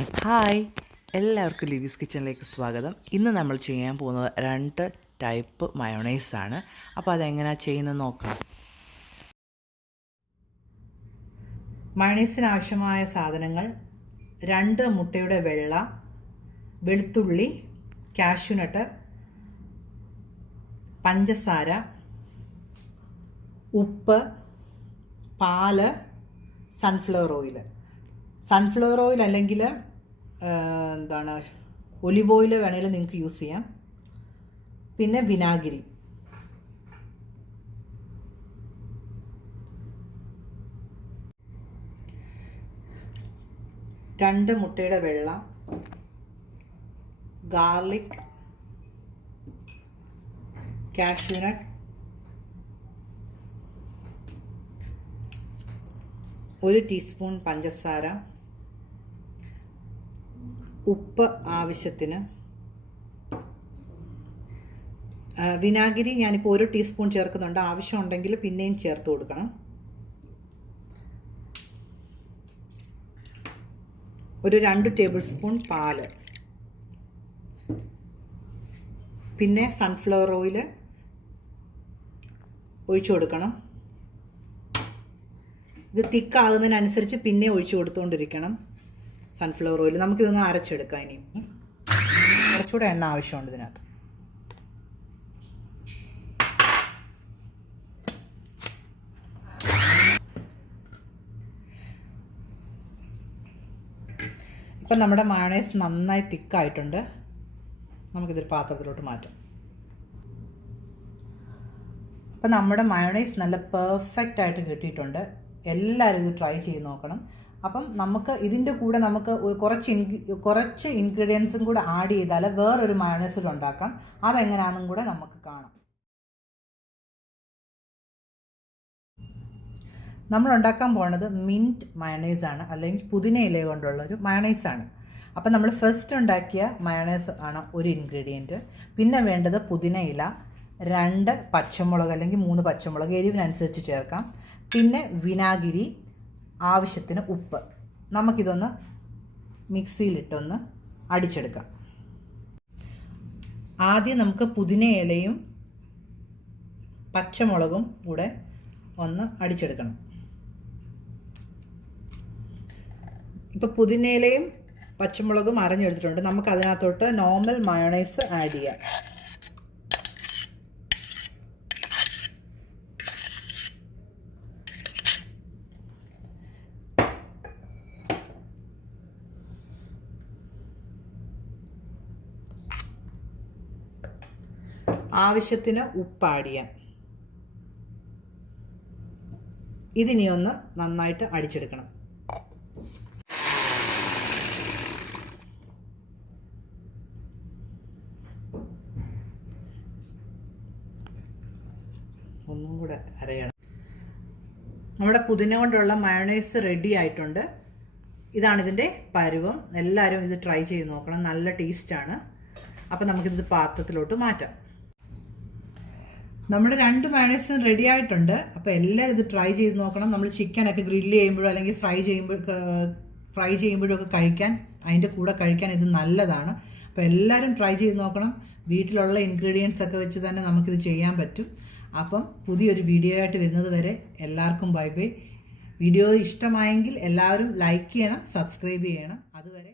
Hi, എല്ലാവർക്കും ലിവീസ് കിച്ചണിലേക്ക് സ്വാഗതം. ഇന്ന് നമ്മൾ ചെയ്യാൻ പോകുന്നത് 2 ടൈപ്പ് മയോണൈസാണ്. അപ്പോൾ അതെങ്ങനെയാണ് ചെയ്യുന്നത് നോക്കാം. മയോണൈസിന് ആവശ്യമായ സാധനങ്ങൾ: 2 മുട്ടയുടെ വെള്ള, വെളുത്തുള്ളി, കാഷ്യൂനട്ട്, പഞ്ചസാര, ഉപ്പ്, പാല്, സൺഫ്ലവർ ഓയിൽ അല്ലെങ്കിൽ ഒലിവ് ഓയിൽ വേണമെങ്കിൽ നിങ്ങൾക്ക് യൂസ് ചെയ്യാം. പിന്നെ വിനാഗിരി. രണ്ട് മുട്ടയുടെ വെള്ള, ഗാർലിക്, കാഷ്യൂനട്ട്, 1 ടീസ്പൂൺ പഞ്ചസാര, ഉപ്പ് ആവശ്യത്തിന്, വിനാഗിരി ഞാനിപ്പോൾ 1 ടീസ്പൂൺ ചേർക്കുന്നുണ്ട്. ആവശ്യമുണ്ടെങ്കിൽ പിന്നെയും ചേർത്ത് കൊടുക്കണം. ഒരു 2 ടേബിൾ സ്പൂൺ പാല്, പിന്നെ സൺഫ്ലവർ ഓയിൽ ഒഴിച്ചു കൊടുക്കണം. ഇത് തിക്കാകുന്നതിനനുസരിച്ച് പിന്നെ ഒഴിച്ചു കൊടുത്തുകൊണ്ടിരിക്കണം സൺഫ്ലവർ ഓയിൽ. നമുക്കിതൊന്ന് അരച്ചെടുക്കാം. ഇനി കുറച്ചുകൂടെ എണ്ണ ആവശ്യമുണ്ട് ഇതിനകത്ത്. ഇപ്പം നമ്മുടെ മയോണൈസ് നന്നായി തിക്കായിട്ടുണ്ട്. നമുക്കിതൊരു പാത്രത്തിലോട്ട് മാറ്റാം. അപ്പം നമ്മുടെ മയോണൈസ് നല്ല പെർഫെക്റ്റ് ആയിട്ട് കിട്ടിയിട്ടുണ്ട്. എല്ലാവരും ഇത് ട്രൈ ചെയ്ത് നോക്കണം. അപ്പം നമുക്ക് ഇതിൻ്റെ കൂടെ നമുക്ക് കുറച്ച് ഇൻഗ്രീഡിയൻസും കൂടെ ആഡ് ചെയ്താൽ വേറൊരു മയോണൈസ് ഉണ്ടാക്കാം. അതെങ്ങനെയാണെന്നും കൂടെ നമുക്ക് കാണാം. നമ്മൾ ഉണ്ടാക്കാൻ പോകുന്നത് മിൻറ്റ് മയോണൈസ് ആണ്, അല്ലെങ്കിൽ പുതിന ഇല കൊണ്ടുള്ളൊരു മയോണൈസാണ്. അപ്പം നമ്മൾ ഫസ്റ്റ് ഉണ്ടാക്കിയ മയോണൈസ് ആണ് ഒരു ഇൻഗ്രീഡിയൻറ്റ്. പിന്നെ വേണ്ടത് പുതിന ഇല, 2 പച്ചമുളക് അല്ലെങ്കിൽ 3 പച്ചമുളക് എരിവിനനുസരിച്ച് ചേർക്കാം. പിന്നെ വിനാഗിരി, ആവശ്യത്തിന് ഉപ്പ്. നമുക്കിതൊന്ന് മിക്സിയിലിട്ടൊന്ന് അടിച്ചെടുക്കാം. ആദ്യം നമുക്ക് പുതിന ഇലയും പച്ചമുളകും കൂടെ ഒന്ന് അടിച്ചെടുക്കണം. ഇപ്പോൾ പുതിന ഇലയും പച്ചമുളകും അരഞ്ഞെടുത്തിട്ടുണ്ട്. നമുക്ക് അതിനകത്തോട്ട് നോർമൽ മയോണൈസ് ആഡ് ചെയ്യാം. ആവശ്യത്തിന് ഉപ്പ് ആഡ് ചെയ്യാം. ഇതിനി ഒന്ന് നന്നായിട്ട് അടിച്ചെടുക്കണം. ഒന്നും കൂടെ അരയണം. നമ്മുടെ പുതിന കൊണ്ടുള്ള മയോണൈസ് റെഡി ആയിട്ടുണ്ട്. ഇതാണിതിൻ്റെ പരുവം. എല്ലാവരും ഇത് ട്രൈ ചെയ്ത് നോക്കണം. നല്ല ടേസ്റ്റാണ്. അപ്പം നമുക്കിത് പാത്രത്തിലോട്ട് മാറ്റാം. നമ്മുടെ 2 മയോണൈസും റെഡി ആയിട്ടുണ്ട്. അപ്പോൾ എല്ലാവരും ഇത് ട്രൈ ചെയ്ത് നോക്കണം. നമ്മൾ ചിക്കനൊക്കെ ഗ്രില്ല് ചെയ്യുമ്പോഴോ അല്ലെങ്കിൽ ഫ്രൈ ചെയ്യുമ്പോഴോ ഒക്കെ കഴിക്കാൻ, അതിൻ്റെ കൂടെ കഴിക്കാൻ ഇത് നല്ലതാണ്. അപ്പോൾ എല്ലാവരും ട്രൈ ചെയ്ത് നോക്കണം. വീട്ടിലുള്ള ഇൻഗ്രീഡിയൻസ് ഒക്കെ വെച്ച് തന്നെ നമുക്കിത് ചെയ്യാൻ പറ്റും. അപ്പം പുതിയൊരു വീഡിയോ ആയിട്ട് വരുന്നത് വരെ എല്ലാവർക്കും ബൈ ബൈ. വീഡിയോ ഇഷ്ടമായെങ്കിൽ എല്ലാവരും ലൈക്ക് ചെയ്യണം, സബ്സ്ക്രൈബ് ചെയ്യണം. അതുവരെ